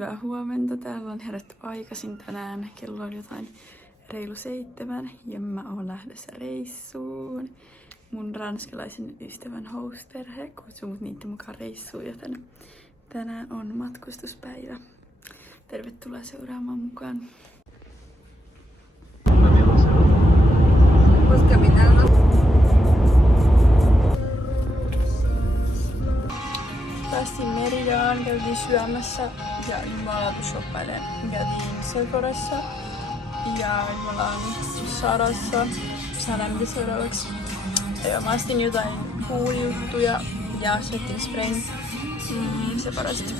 Hyvää huomenta. Täällä on herätty aikaisin tänään. Kello on jotain reilu 7 ja mä oon lähdössä reissuun. Mun ranskalaisen ystävän host-perhe kutsuu mut niiden mukaan reissuun, joten tänään on matkustuspäivä. Tervetuloa seuraamaan mukaan. Päästiin Meridaan, käytiin syömässä ja nyt me ollaan shoppailemaan. Käytiin Sephorassa ja nyt me ollaan Sarassa. Saadaan seuraavaksi. Ja mä astin jotain huulijuttuja ja setting sprayn Sephorasta.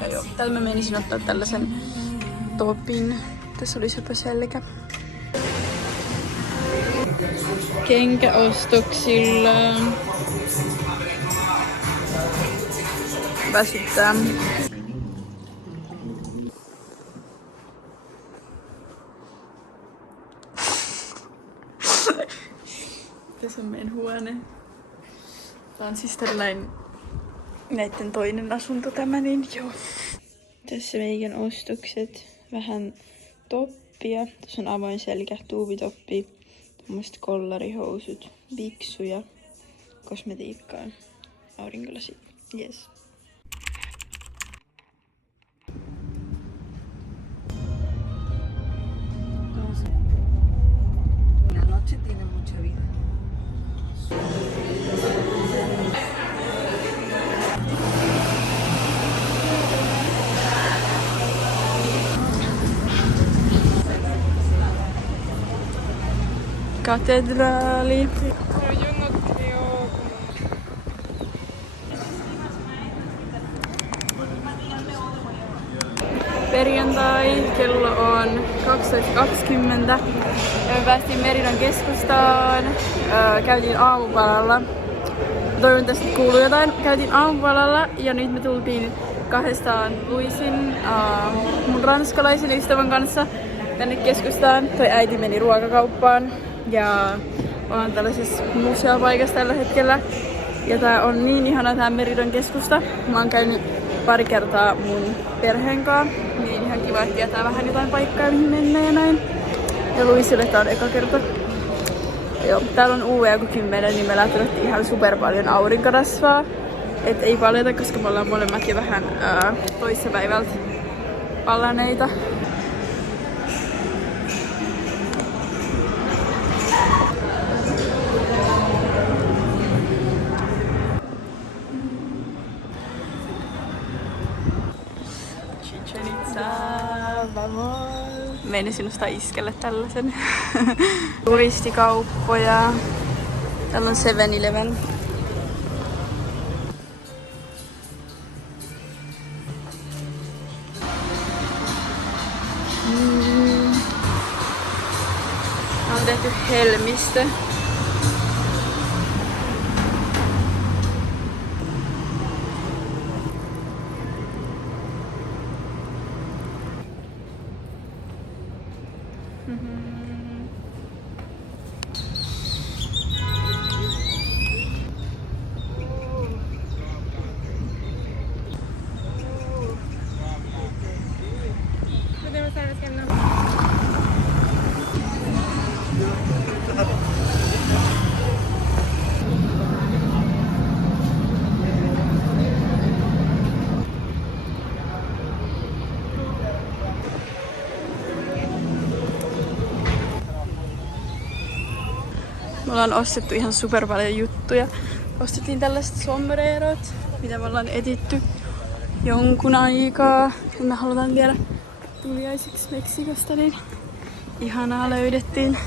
Ja joo, täällä mä menisin ottaa tällaisen topin. Tässä oli sepä selkä. Kenkäostoksilla. Väsyttää. Tässä on meidän huone. Tää on siis tällainen näitten toinen asunto tämä, niin joo. Tässä meidän ostokset. Vähän toppia. Tässä on avoin selkä, tuubitoppi. Tommoset kollarihousut, biksuja, kosmetiikkaa, aurinkolasit. Yes. La noche tiene mucha vida. Katedraali. Perjantai, kello on 12.20 ja me päästiin Meridan keskustaan. Käytiin aamupalalla. Toivon, että tästä kuuluu jotain. Käytiin aamupalalla ja nyt me tultiin kahdestaan Luisin, mun ranskalaisen ystävän kanssa tänne keskustaan. Toi äiti meni ruokakauppaan ja ollaan tällaisessa museopaikassa tällä hetkellä. Ja tää on niin ihana tää Meridan keskusta. Mä oon käynyt pari kertaa mun perheen kanssa, niin ihan kiva, että tietää vähän jotain paikkaa, mihin mennään ja näin. Ja Luisille tää on eka kerta. Joo, täällä on UV joku 10, niin me lähtörettiin ihan super paljon aurinkorasvaa. Et ei paljeta, koska me ollaan molemmat jo vähän toissapäivältä palaneita. Menin sinusta iskelle tällaisen. Turistikauppoja. Täällä on 7-Eleven. On tehty helmistä. Me ollaan ostettu ihan super paljon juttuja. Ostettiin tällaiset sombrerot, mitä me ollaan etitty jonkun aikaa. Ja me halutaan vielä tuliaisiksi Meksikosta, niin ihanaa löydettiin.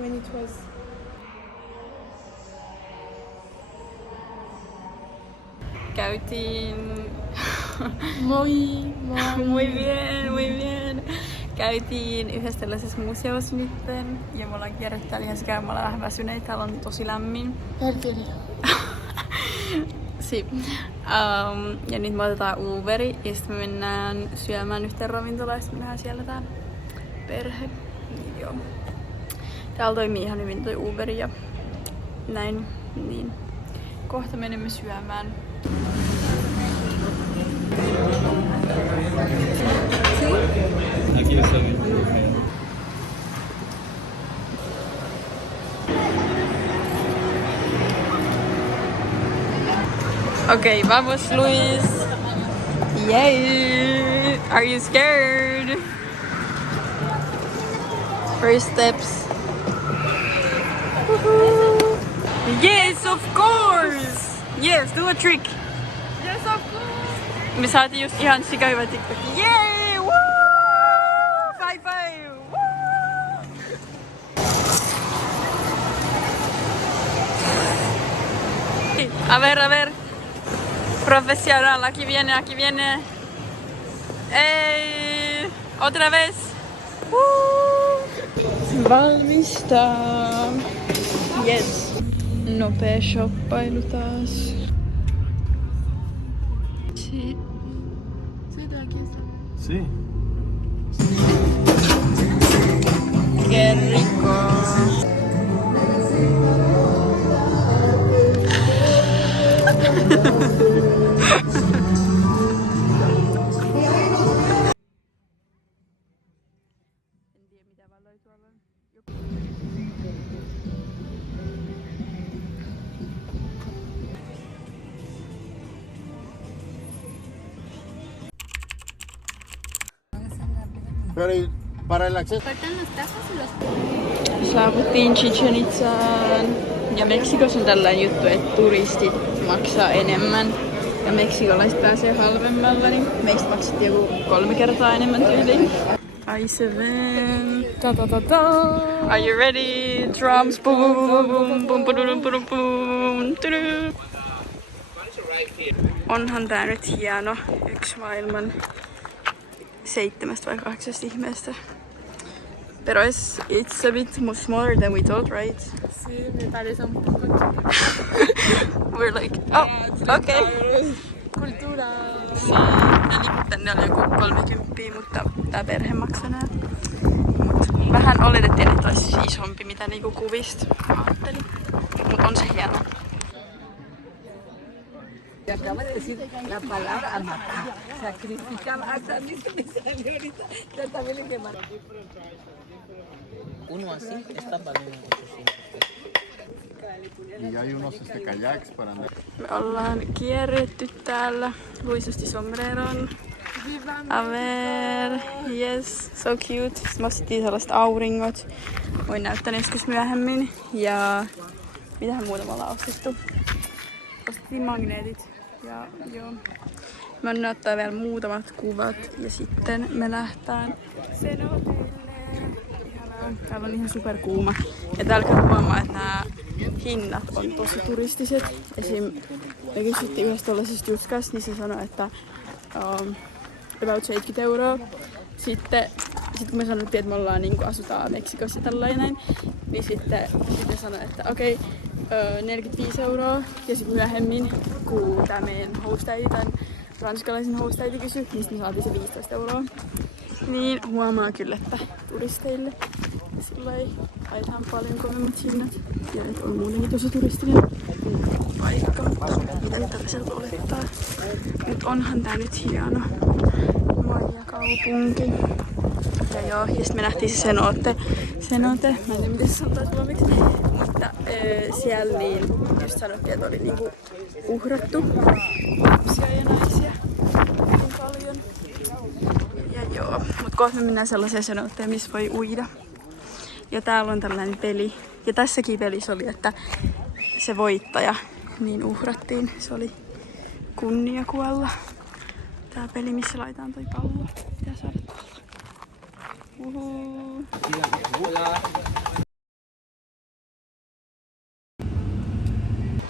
When it was käytiin... Moi bien, moi bien. Käytiin yhdessä tällaisessa museossa nytten ja me ollaan kierretty täällä ihan sikään, me ollaan vähän väsyneitä, täällä on tosi lämmin. Ja nyt me otetaan Uberi ja sitten me mennään syömään yhteen ravintolaan ja sitten me nähdään siellä tää perhe. Joo. Täällä toimii ihan hyvin toi Uber ja näin. Niin. Kohta menemme syömään. Okay, vamos Luis. Yay! Are you scared? First steps. Woohoo! Yes, of course! Yes, do a trick. Yes, of course. Me saatiin just ihan sika hyvä TikTok. Yay! Woo! High five! Woo! A ver. Profesional, aquí viene. ¡Ey! Otra vez. Valmista. Yes. Nopea shoppailu taas. Sí. Sí. Qué rico. Pero para el acceso. Saavuttiin Chichen Itzaan. Ja Meksikossa on tällainen juttu, että turistit maksaa enemmän ja meksikolaiset pääsee halvemmalla, niin meistä maksettiin joku 3 kertaa enemmän tyyliin. I7. Are you ready? Drums. Boom, boom, boom, boom, boom, boom, boom. Onhan tää nyt hieno. Yksi maailman 7 vai 8 ihmeestä. Pero it's a bit more smaller than we thought, right? Sí, me parece un poco. We're like, oh, okay. Cultura. Ja liput tänne oli joku 30, mutta tää perhe maksaa nää. Mut vähän oletettiin, että olisi isompi mitä niinku kuvista ajattelin. Mut on se hieno. Y acaba de decir la palabra matar. Sacrificaba. Hasta a mí se me salió ahorita. Ya también le demandé. Uno así está valiendo 800. Y hay unos kayaks para andar. Me ollaan kierretty täällä. Luis osti sombreron. A ver, yes, so cute. Sitten me ostettiin sellaiset auringot. Voin näyttää joskus myöhemmin. Ja mitähän muuta me ollaan ostettu? Ostettiin magneetit. Ja joo. Mä annan ottaa vielä muutamat kuvat ja sitten me lähtään Cenoteille. Ihanaa. Täällä on ihan superkuuma. Ja täällä kyllä huomaa, että nämä hinnat on tosi turistiset. Esim. Me kysyttiin yhdestä tollasesta juskasta, niin se sanoi, että about 70 €. Sitten kun me sanottiin, että me ollaan, niin asutaan Meksikossa tällainen, niin sitten sanoi, että okei, 45 €. Ja sitten myöhemmin, kun tämä meidän hostaidi, tämän ranskalaisen hostaidi kysyi, niin me saatiin se 15 €. Niin huomaa kyllä, että turisteille sillai haetaan paljon kovemmat hinnat. Ja että on muutenkin tosi turistinen paikka, mitä tällaiselta olettaa. Mut onhan tää nyt hieno Maija-kaupunki. Ja joo, ja sit me nähtiin se Cenote, mä en tiedä miten se sanotaan suomeksi, mutta siellä niin just sanottiin, että oli niinku uhrattu lapsia ja naisia hyvin paljon. Ja joo, mut kohta me mennään sellaiseen Cenoteen, missä voi uida. Ja täällä on tällainen peli, ja tässäkin pelissä oli, että se voittaja niin uhrattiin, se oli kunnia kuolla. Tää peli, missä laitetaan toi pallo, pitää saada tuolla. Uhuu.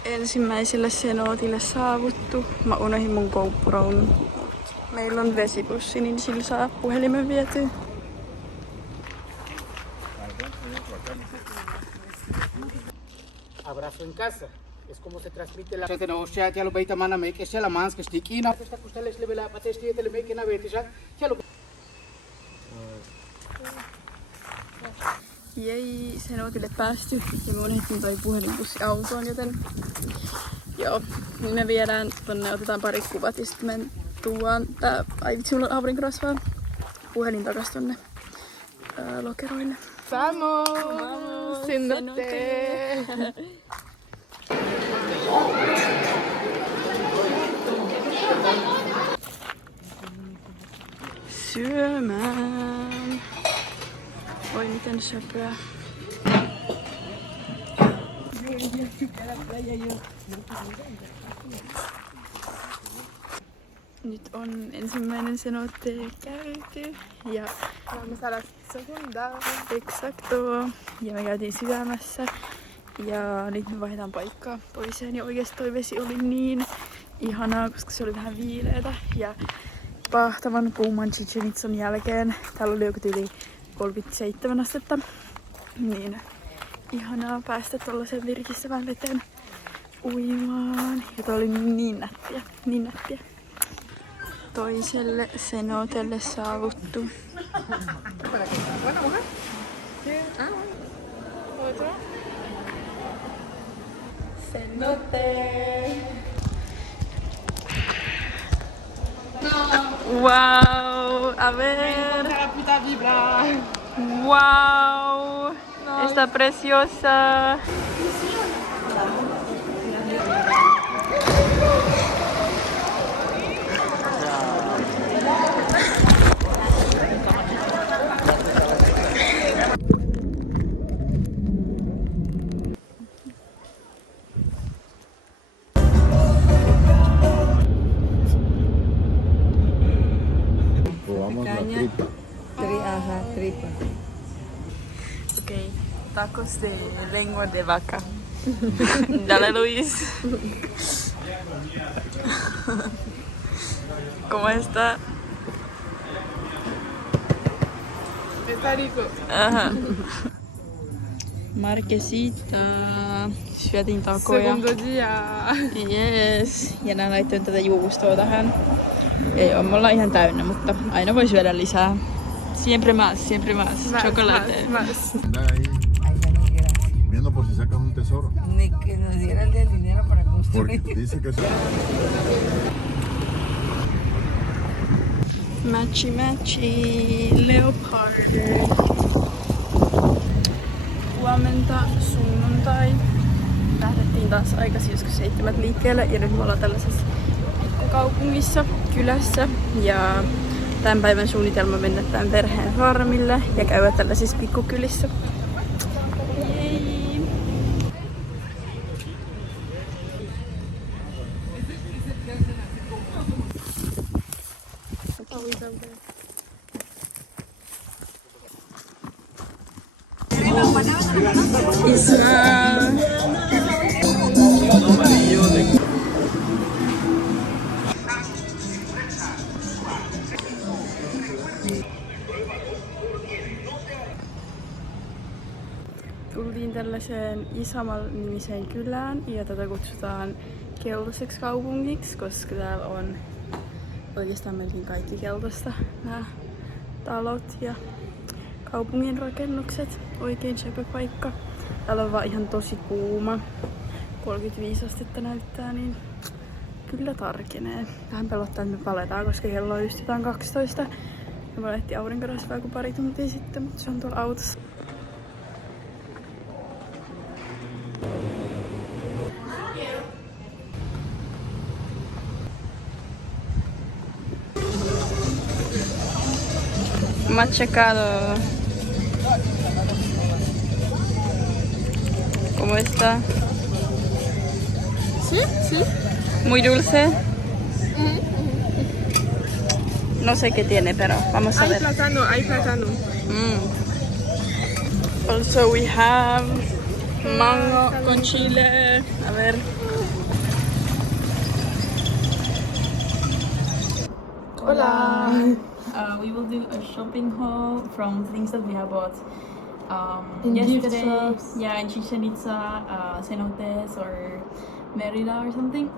Ensimmäiselle Cenotille saavuttu. Mä unohdin mun GoPron. Meillä on vesipussi, niin sillä saa puhelimen vietyä. Abrazo en casa. Es como se transmite la... Se no sea ya lo veita mana me que sea la mans que stikina. Esta costales le vela patesti te le me que na vetisha. Ya lo Jei cenootille päästy ja me unohdettiin toi puhelinpussi autoon, joten joo, niin me viedään tonne, otetaan pari kuvat ja sitten me tuodaan tää, ai vitsi mulla on aurinkorasvaa, puhelin takas tonne lokeroille. Vamos! Cenote! Syömään. Oi miten söpöä. Nyt on ensimmäinen cenote käyty ja Vamos a la segunda. exacto. Ja me käytiin syömässä ja nyt me vaihdetaan paikkaa toiseen ja oikeesti toi vesi oli niin ihanaa, koska se oli vähän viileetä ja pahtavan kuuman Chichén Itzan jälkeen, täällä oli joku yli 37 astetta, niin ihanaa päästä tollasen virkistävään veteen uimaan. Ja toi oli niin nättiä, niin nättiä. Toiselle cenotelle saavuttu. Cenote! Wow, a ver. Wow, está preciosa. Probamos la tripa. Tripa. Ok, tacos de lengua de vaca. Dale Luis. ¿Cómo está? Está rico. Aha. Marquesita. Syötiin takoja. Segundo dia. Yes. Ja nää laittoin tätä juustoa tähän. Ei oo, me ollaan ihan täynnä, mutta aina voi syödä lisää. Siempre más, chocolate. Anda ahí viendo por si sacas un tesoro. Ni que nos diera el del dinero para Porque construir. dice que Matchi Leopard. Huomenta sunnuntai. Lähdettiin taas aikaisin joskus 7 liikkeelle ja nyt me ollaan tällaisessa kaupungissa, kylässä ja tämän päivän suunnitelma mennä tämän perheen farmille ja käydä tällaisissa pikkukylissä. Jei. Isma. Tultiin tällaiseen Izamal-nimiseen kylään ja tätä kutsutaan keltaiseksi kaupungiksi, koska täällä on oikeastaan melkein kaikki keltaista, nämä talot ja kaupungin rakennukset. Oikein söpö paikka. Täällä on vaan ihan tosi kuuma. 35 astetta näyttää, niin kyllä tarkenee. Vähän pelottaa, että me paletaan, koska kello on just jotain 12. Ja me laitettiin aurinkorasvaa kuin pari tuntia sitten, mutta se on tuolla autossa. Machacado. ¿Cómo está? Sí, sí. Muy dulce. No sé qué tiene, pero vamos a Hay ver. plátano, hay plátano. Also we have mango con chile. A ver. Hola. We will do a shopping haul from things that we have bought In gift yesterday. shops. Yeah, in Chichén Itza, cenotes or Merida or something.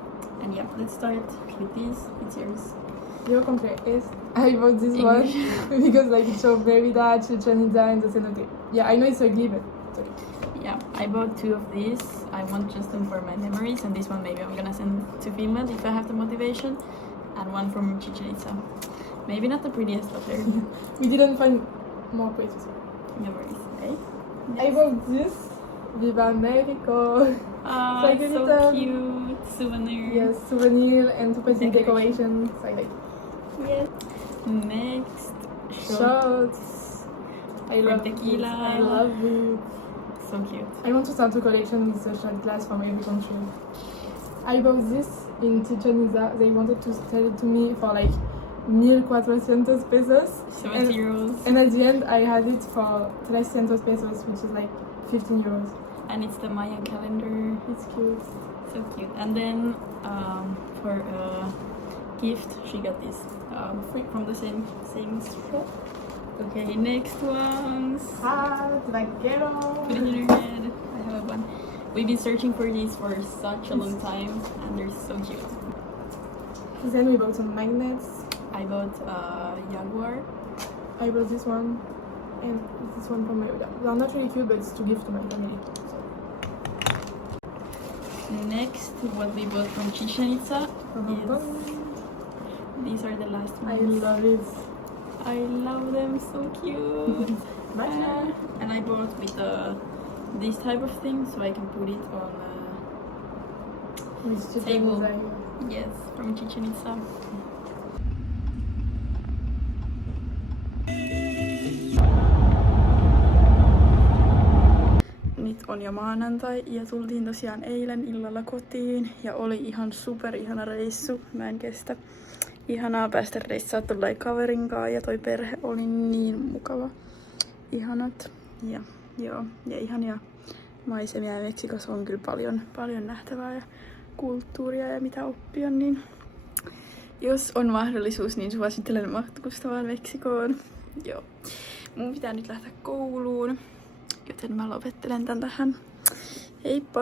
And yeah, let's start with these. It's yours. Yo compré I bought this one because like it showed Merida, Chichen Itza, and the cenote. Yeah, I know it's ugly, but it's okay. Yeah, I bought 2 of these. I want just them for my memories, and this one maybe I'm gonna send to Finland if I have the motivation, and one from Chichen Itza. Maybe not the prettiest, but they're We didn't find more places. memories, okay? I bought this Viva Mexico. Ah, like a so little- cute souvenir. Yes, souvenir and to put in Decoration. decorations. I like Yes. Next, shot. shots. I For love tequila. It. I love it. So cute. I want to start a collection with a shot glass from every country. I bought this in Chichen Itza. They wanted to sell it to me for like 1,400 pesos. 70 euros. And at the end, I had it for 300 pesos, which is like 15 euros. And it's the Mayan calendar. It's cute. So cute. And then for a gift, she got this from the same shop. Okay, next ones. Vaquero. Put it in your head. I have one. We've been searching for these for such a long time, and they're so cute. Then we bought some magnets. I bought Jaguar. I bought this one and this one from my Oda. They're not really cute, but it's to give to my family. So. Next, what we bought from Chichen Itza. Dun-dun-dun. These are the last I ones. love it. I love them, so cute. Bye. And I bought with this type of thing, so I can put it on. With chicken Table. design. Yes, from Chichen Itza. Nyt on jo maanantai ja tultiin tosiaan eilen illalla kotiin ja oli ihan super ihana reissu. Mä en kestä. Ihanaa päästä reissaa tuollain kaverinkaan ja toi perhe oli niin mukava. Ihanat. Ja joo, ja ihania maisemia ja Meksikossa on kyllä paljon nähtävää ja kulttuuria ja mitä oppia, niin jos on mahdollisuus, niin suosittelen matkustamaan Meksikoon. Joo. Mun pitää nyt lähteä kouluun, joten mä lopettelen tän tähän. Heippa!